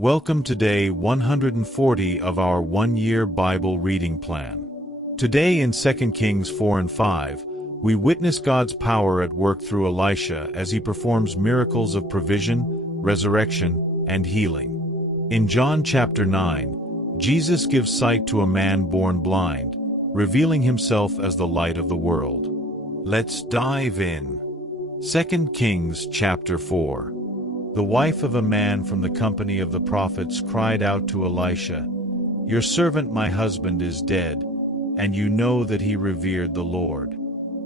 Welcome to day 140 of our one-year Bible reading plan. Today in 2 Kings 4 and 5, we witness God's power at work through Elisha as he performs miracles of provision, resurrection, and healing. In John chapter 9, Jesus gives sight to a man born blind, revealing himself as the light of the world. Let's dive in. 2 Kings chapter 4. The wife of a man from the company of the prophets cried out to Elisha, "Your servant my husband is dead, and you know that he revered the Lord.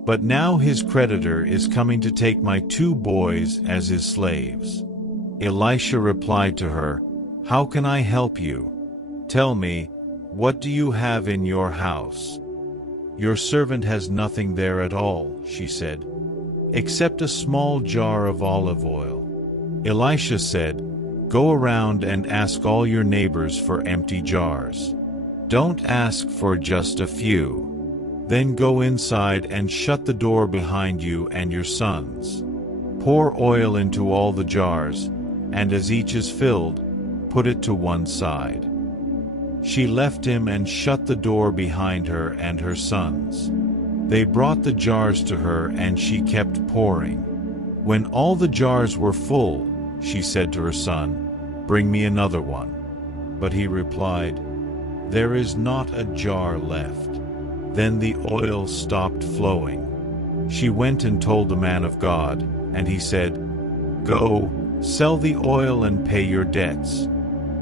But now his creditor is coming to take my 2 boys as his slaves." Elisha replied to her, "How can I help you? Tell me, what do you have in your house?" "Your servant has nothing there at all," she said, "except a small jar of olive oil." Elisha said, "Go around and ask all your neighbors for empty jars. Don't ask for just a few. Then go inside and shut the door behind you and your sons. Pour oil into all the jars, and as each is filled, put it to one side." She left him and shut the door behind her and her sons. They brought the jars to her, and she kept pouring. When all the jars were full, she said to her son, "Bring me another one." But he replied, "There is not a jar left." Then the oil stopped flowing. She went and told the man of God, and he said, "Go, sell the oil and pay your debts.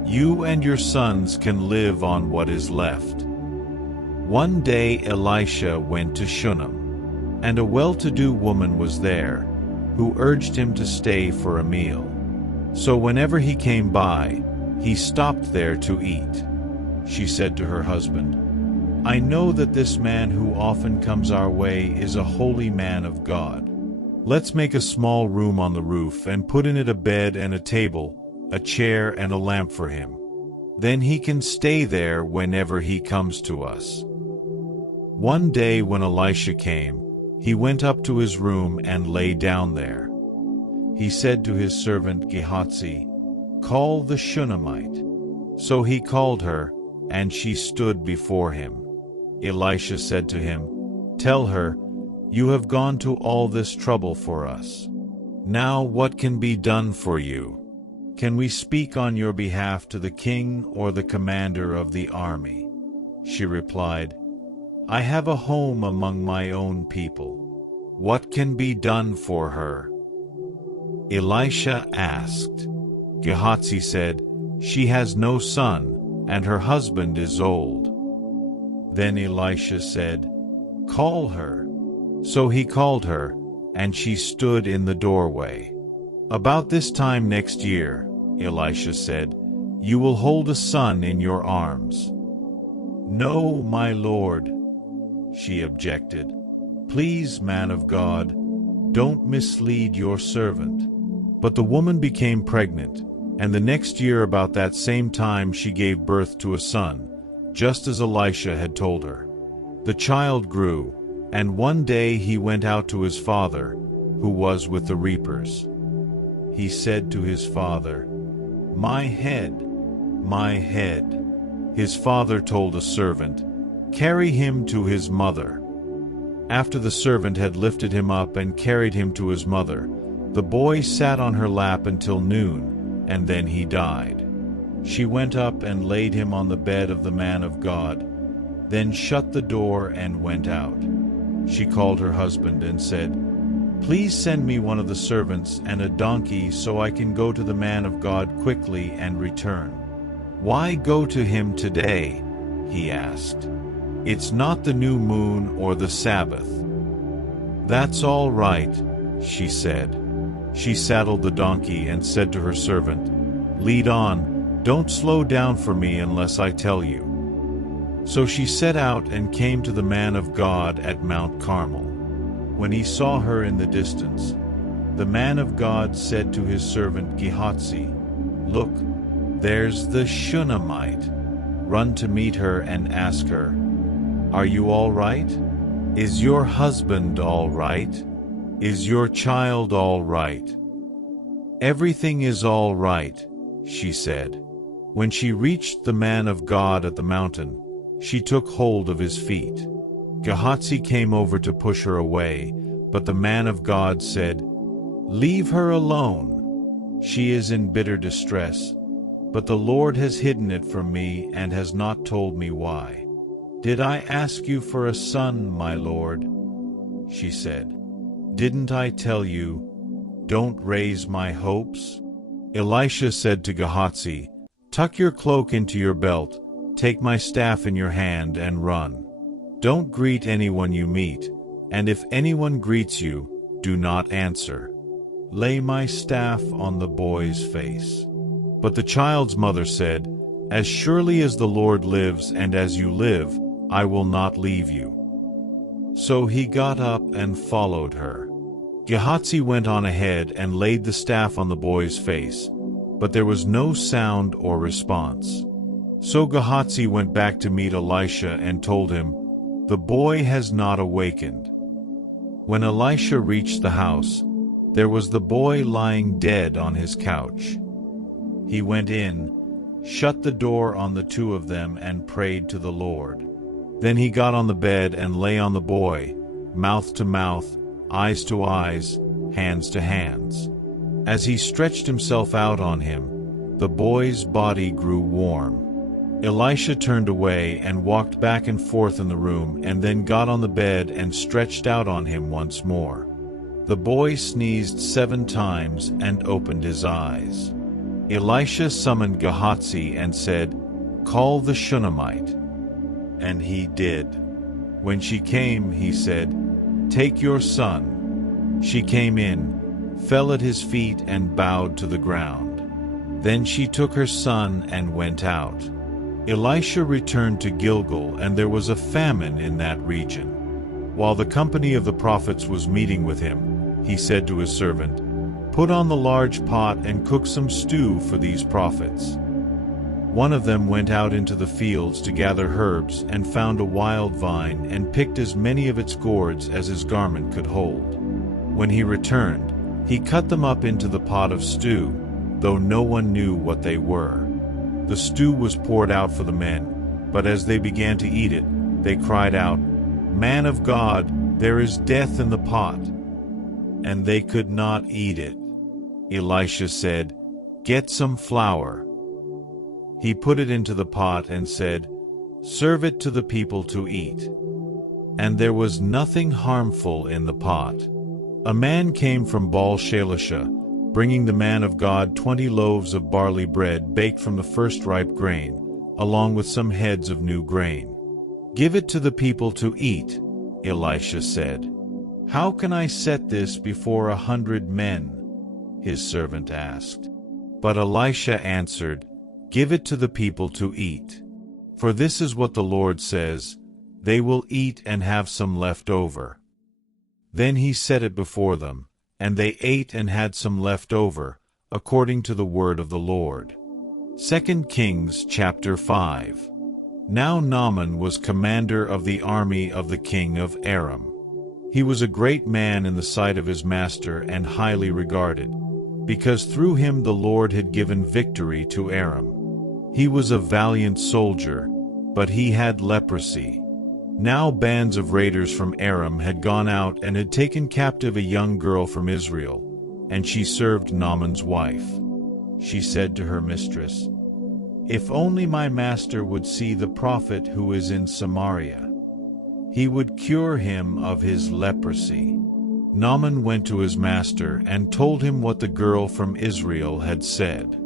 You and your sons can live on what is left." One day Elisha went to Shunem, and a well-to-do woman was there, who urged him to stay for a meal. So whenever he came by, he stopped there to eat. She said to her husband, "I know that this man who often comes our way is a holy man of God. Let's make a small room on the roof and put in it a bed and a table, a chair and a lamp for him. Then he can stay there whenever he comes to us." One day when Elisha came, he went up to his room and lay down there. He said to his servant Gehazi, "Call the Shunammite." So he called her, and she stood before him. Elisha said to him, "Tell her, you have gone to all this trouble for us. Now what can be done for you? Can we speak on your behalf to the king or the commander of the army?" She replied, "I have a home among my own people. What can be done for her?" Elisha asked. Gehazi said, "She has no son, and her husband is old." Then Elisha said, "Call her." So he called her, and she stood in the doorway. "About this time next year," Elisha said, "you will hold a son in your arms." "No, my lord," she objected. "Please, man of God, don't mislead your servant." But the woman became pregnant, and the next year about that same time she gave birth to a son, just as Elisha had told her. The child grew, and one day he went out to his father, who was with the reapers. He said to his father, "My head, my head." His father told a servant, "Carry him to his mother." After the servant had lifted him up and carried him to his mother, the boy sat on her lap until noon, and then he died. She went up and laid him on the bed of the man of God, then shut the door and went out. She called her husband and said, "Please send me one of the servants and a donkey so I can go to the man of God quickly and return." "Why go to him today?" he asked. "It's not the new moon or the Sabbath." "That's all right," she said. She saddled the donkey and said to her servant, "Lead on, don't slow down for me unless I tell you." So she set out and came to the man of God at Mount Carmel. When he saw her in the distance, the man of God said to his servant Gehazi, "Look, there's the Shunammite. Run to meet her and ask her, 'Are you all right? Is your husband all right? Is your child all right?' 'Everything is all right,' she said. When she reached the man of God at the mountain, she took hold of his feet. Gehazi came over to push her away, but the man of God said, "Leave her alone. She is in bitter distress, but the Lord has hidden it from me and has not told me why." "Did I ask you for a son, my lord?" she said. "Didn't I tell you, don't raise my hopes?" Elisha said to Gehazi, "Tuck your cloak into your belt, take my staff in your hand and run. Don't greet anyone you meet, and if anyone greets you, do not answer. Lay my staff on the boy's face." But the child's mother said, "As surely as the Lord lives and as you live, I will not leave you." So he got up and followed her. Gehazi went on ahead and laid the staff on the boy's face, but there was no sound or response. So Gehazi went back to meet Elisha and told him, "The boy has not awakened." When Elisha reached the house, there was the boy lying dead on his couch. He went in, shut the door on the two of them, and prayed to the Lord. Then he got on the bed and lay on the boy, mouth to mouth, eyes to eyes, hands to hands. As he stretched himself out on him, the boy's body grew warm. Elisha turned away and walked back and forth in the room, and then got on the bed and stretched out on him once more. The boy sneezed 7 times and opened his eyes. Elisha summoned Gehazi and said, "Call the Shunammite." And he did. When she came, he said, "Take your son." She came in, fell at his feet and bowed to the ground. Then she took her son and went out. Elisha returned to Gilgal, and there was a famine in that region. While the company of the prophets was meeting with him, he said to his servant, "Put on the large pot and cook some stew for these prophets." One of them went out into the fields to gather herbs and found a wild vine and picked as many of its gourds as his garment could hold. When he returned, he cut them up into the pot of stew, though no one knew what they were. The stew was poured out for the men, but as they began to eat it, they cried out, "Man of God, there is death in the pot." And they could not eat it. Elisha said, "Get some flour." He put it into the pot and said, "Serve it to the people to eat." And there was nothing harmful in the pot. A man came from Baal-Shalisha, bringing the man of God 20 loaves of barley bread baked from the first ripe grain, along with some heads of new grain. "Give it to the people to eat," Elisha said. "How can I set this before 100 men?" his servant asked. But Elisha answered, "Give it to the people to eat. For this is what the Lord says, they will eat and have some left over." Then he set it before them, and they ate and had some left over, according to the word of the Lord. 2 Kings chapter 5. Now Naaman was commander of the army of the king of Aram. He was a great man in the sight of his master and highly regarded, because through him the Lord had given victory to Aram. He was a valiant soldier, but he had leprosy. Now bands of raiders from Aram had gone out and had taken captive a young girl from Israel, and she served Naaman's wife. She said to her mistress, "If only my master would see the prophet who is in Samaria. He would cure him of his leprosy." Naaman went to his master and told him what the girl from Israel had said.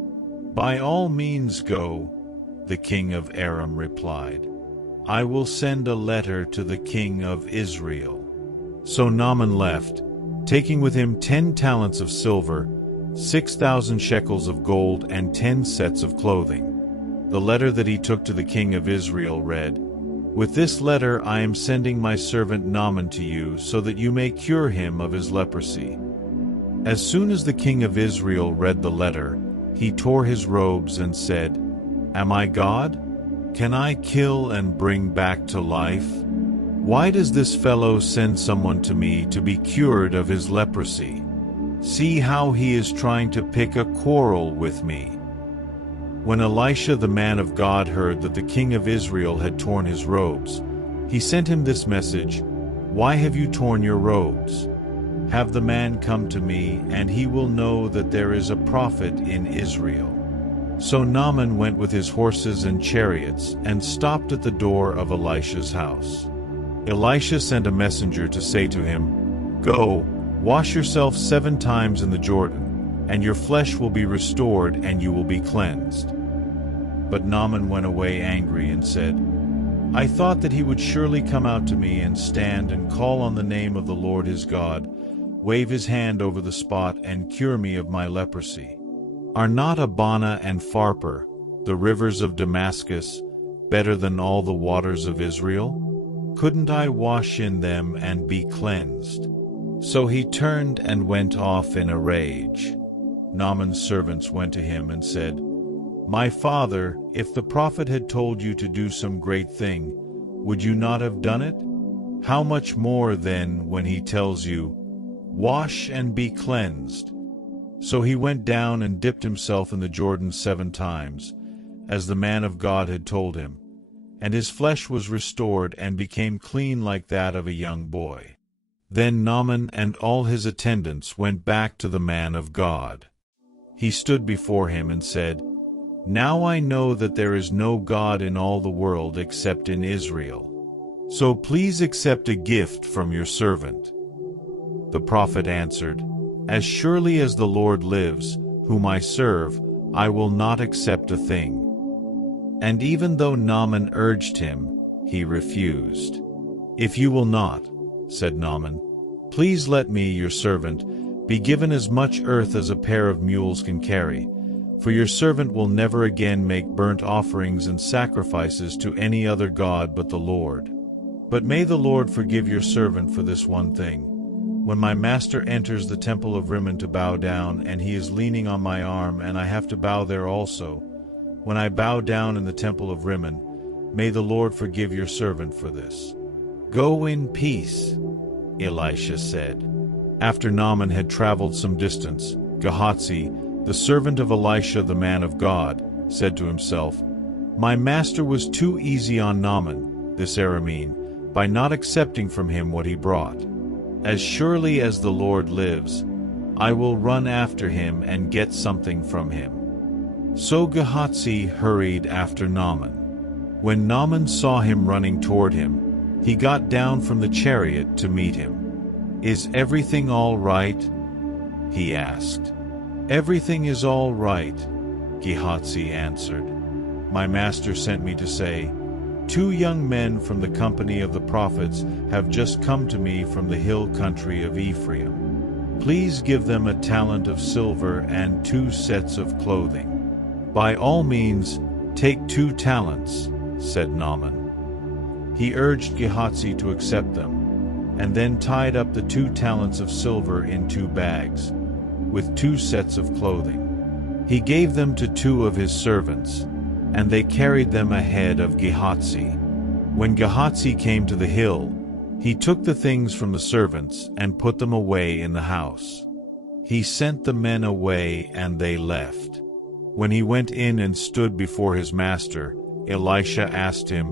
"By all means go," the king of Aram replied. "I will send a letter to the king of Israel." So Naaman left, taking with him 10 talents of silver, 6,000 shekels of gold, and 10 sets of clothing. The letter that he took to the king of Israel read, "With this letter I am sending my servant Naaman to you, so that you may cure him of his leprosy." As soon as the king of Israel read the letter, he tore his robes and said, "Am I God? Can I kill and bring back to life? Why does this fellow send someone to me to be cured of his leprosy? See how he is trying to pick a quarrel with me." When Elisha the man of God heard that the king of Israel had torn his robes, he sent him this message, "Why have you torn your robes? Have the man come to me, and he will know that there is a prophet in Israel." So Naaman went with his horses and chariots and stopped at the door of Elisha's house. Elisha sent a messenger to say to him, "Go, wash yourself 7 times in the Jordan, and your flesh will be restored and you will be cleansed." But Naaman went away angry and said, "I thought that he would surely come out to me and stand and call on the name of the Lord his God, wave his hand over the spot and cure me of my leprosy. Are not Abana and Pharpar, the rivers of Damascus, better than all the waters of Israel? Couldn't I wash in them and be cleansed?" So he turned and went off in a rage. Naaman's servants went to him and said, "My father, if the prophet had told you to do some great thing, would you not have done it? How much more then when he tells you, 'Wash and be cleansed'?" So he went down and dipped himself in the Jordan 7 times, as the man of God had told him, and his flesh was restored and became clean like that of a young boy. Then Naaman and all his attendants went back to the man of God. He stood before him and said, "Now I know that there is no God in all the world except in Israel. So please accept a gift from your servant." The prophet answered, "As surely as the Lord lives, whom I serve, I will not accept a thing." And even though Naaman urged him, he refused. "If you will not," said Naaman, "please let me, your servant, be given as much earth as a pair of mules can carry, for your servant will never again make burnt offerings and sacrifices to any other god but the Lord. But may the Lord forgive your servant for this one thing. When my master enters the temple of Rimmon to bow down, and he is leaning on my arm, and I have to bow there also, when I bow down in the temple of Rimmon, may the Lord forgive your servant for this." "Go in peace," Elisha said. After Naaman had traveled some distance, Gehazi, the servant of Elisha the man of God, said to himself, "My master was too easy on Naaman, this Aramean, by not accepting from him what he brought. As surely as the Lord lives, I will run after him and get something from him." So Gehazi hurried after Naaman. When Naaman saw him running toward him, he got down from the chariot to meet him. "Is everything all right?" he asked. "Everything is all right," Gehazi answered. "My master sent me to say, 2 young men from the company of the prophets have just come to me from the hill country of Ephraim. Please give them a talent of silver and 2 sets of clothing." "By all means, take 2 talents, said Naaman. He urged Gehazi to accept them, and then tied up the 2 talents of silver in 2 bags, with 2 sets of clothing. He gave them to 2 of his servants, and they carried them ahead of Gehazi. When Gehazi came to the hill, he took the things from the servants and put them away in the house. He sent the men away, and they left. When he went in and stood before his master, Elisha asked him,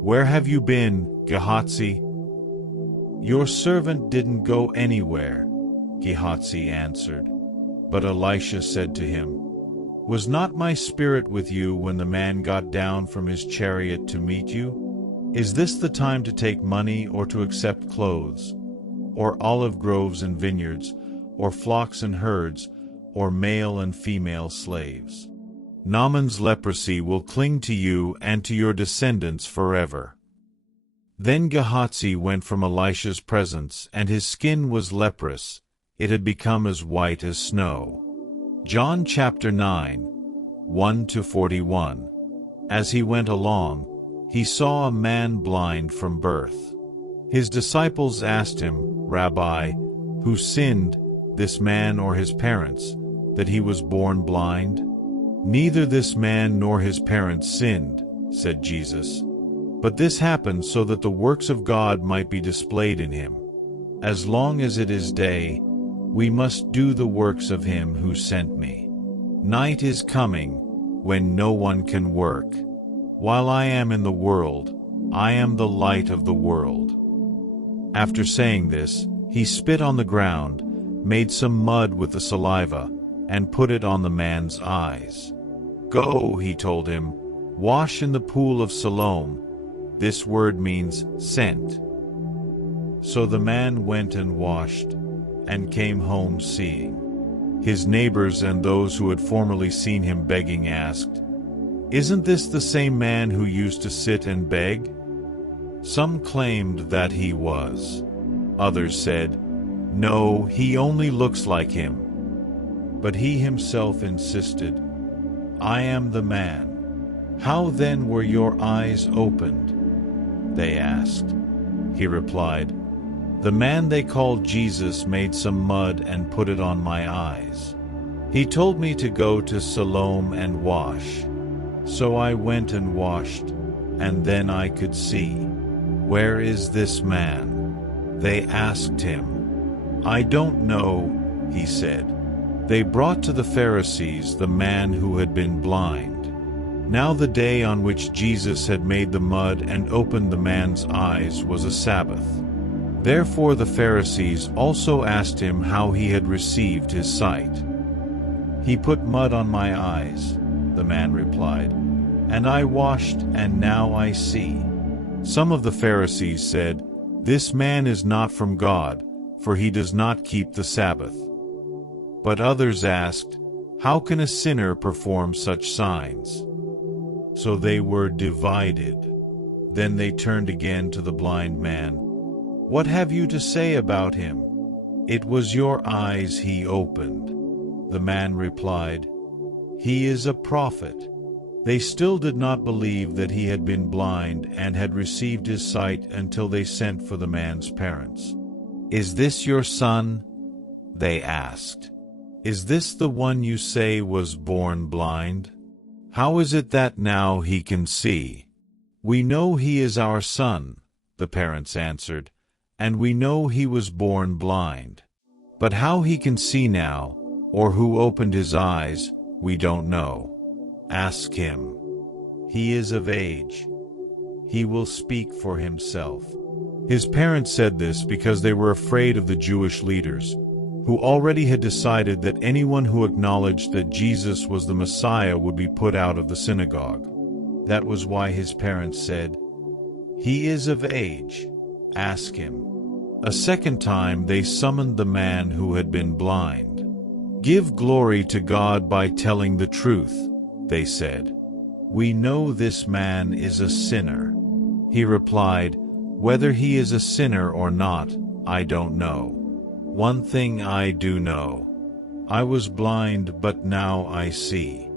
"Where have you been, Gehazi?" "Your servant didn't go anywhere," Gehazi answered. But Elisha said to him, "Was not my spirit with you when the man got down from his chariot to meet you? Is this the time to take money or to accept clothes, or olive groves and vineyards, or flocks and herds, or male and female slaves? Naaman's leprosy will cling to you and to your descendants forever." Then Gehazi went from Elisha's presence, and his skin was leprous. It had become as white as snow. John chapter 9, 1-41. As he went along, he saw a man blind from birth. His disciples asked him, "Rabbi, who sinned, this man or his parents, that he was born blind?" "Neither this man nor his parents sinned," said Jesus, "but this happened so that the works of God might be displayed in him. As long as it is day, we must do the works of him who sent me. Night is coming, when no one can work. While I am in the world, I am the light of the world." After saying this, he spit on the ground, made some mud with the saliva, and put it on the man's eyes. "Go," he told him, "wash in the pool of Siloam." This word means sent. So the man went and washed, and came home seeing. His neighbors and those who had formerly seen him begging asked, "Isn't this the same man who used to sit and beg?" Some claimed that he was. Others said, "No, he only looks like him." But he himself insisted, "I am the man." "How then were your eyes opened?" they asked. He replied, "The man they called Jesus made some mud and put it on my eyes. He told me to go to Siloam and wash. So I went and washed, and then I could see." "Where is this man?" they asked him. "I don't know," he said. They brought to the Pharisees the man who had been blind. Now the day on which Jesus had made the mud and opened the man's eyes was a Sabbath. Therefore the Pharisees also asked him how he had received his sight. "He put mud on my eyes," the man replied, "and I washed, and now I see." Some of the Pharisees said, "This man is not from God, for he does not keep the Sabbath." But others asked, "How can a sinner perform such signs?" So they were divided. Then they turned again to the blind man. "What have you to say about him? It was your eyes he opened." The man replied, "He is a prophet." They still did not believe that he had been blind and had received his sight until they sent for the man's parents. "Is this your son?" they asked. "Is this the one you say was born blind? How is it that now he can see?" "We know he is our son," the parents answered, "and we know he was born blind. But how he can see now, or who opened his eyes, we don't know. Ask him. He is of age. He will speak for himself." His parents said this because they were afraid of the Jewish leaders, who already had decided that anyone who acknowledged that Jesus was the Messiah would be put out of the synagogue. That was why his parents said, "He is of age. Ask him." A second time they summoned the man who had been blind. "Give glory to God by telling the truth," they said. "We know this man is a sinner." He replied, "Whether he is a sinner or not, I don't know. One thing I do know. I was blind, but now I see."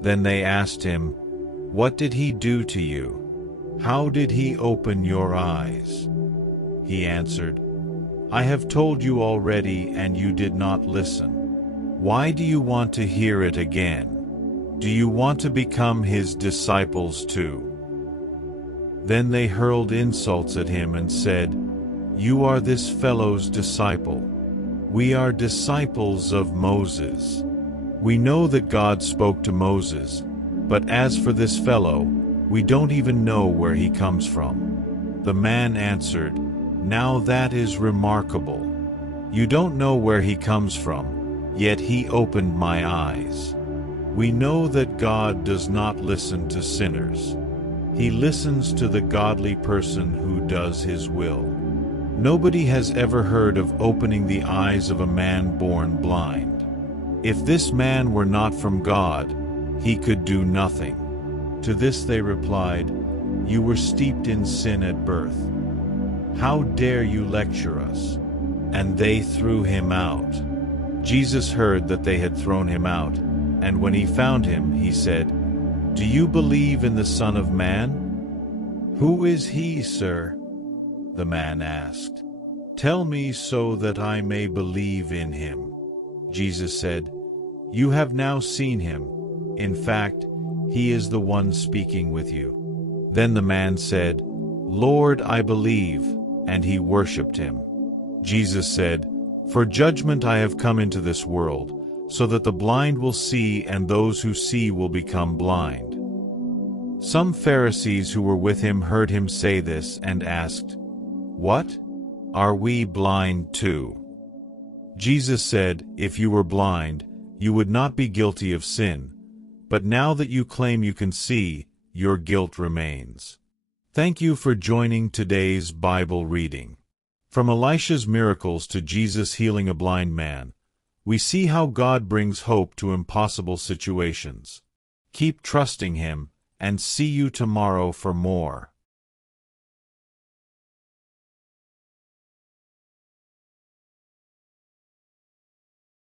Then they asked him, "What did he do to you? How did he open your eyes?" He answered, "I have told you already, and you did not listen. Why do you want to hear it again? Do you want to become his disciples too?" Then they hurled insults at him and said, "You are this fellow's disciple. We are disciples of Moses. We know that God spoke to Moses, but as for this fellow, we don't even know where he comes from." The man answered, "Now that is remarkable. You don't know where he comes from, yet he opened my eyes. We know that God does not listen to sinners. He listens to the godly person who does his will. Nobody has ever heard of opening the eyes of a man born blind. If this man were not from God, he could do nothing." To this they replied, "You were steeped in sin at birth. How dare you lecture us?" And they threw him out. Jesus heard that they had thrown him out, and when he found him, he said, "Do you believe in the Son of Man?" "Who is he, sir?" the man asked. "Tell me so that I may believe in him." Jesus said, "You have now seen him. In fact, he is the one speaking with you." Then the man said, "Lord, I believe," and he worshipped him. Jesus said, "For judgment I have come into this world, so that the blind will see and those who see will become blind." Some Pharisees who were with him heard him say this and asked, "What? Are we blind too?" Jesus said, "If you were blind, you would not be guilty of sin, but now that you claim you can see, your guilt remains." Thank you for joining today's Bible reading. From Elisha's miracles to Jesus healing a blind man, we see how God brings hope to impossible situations. Keep trusting Him, and see you tomorrow for more.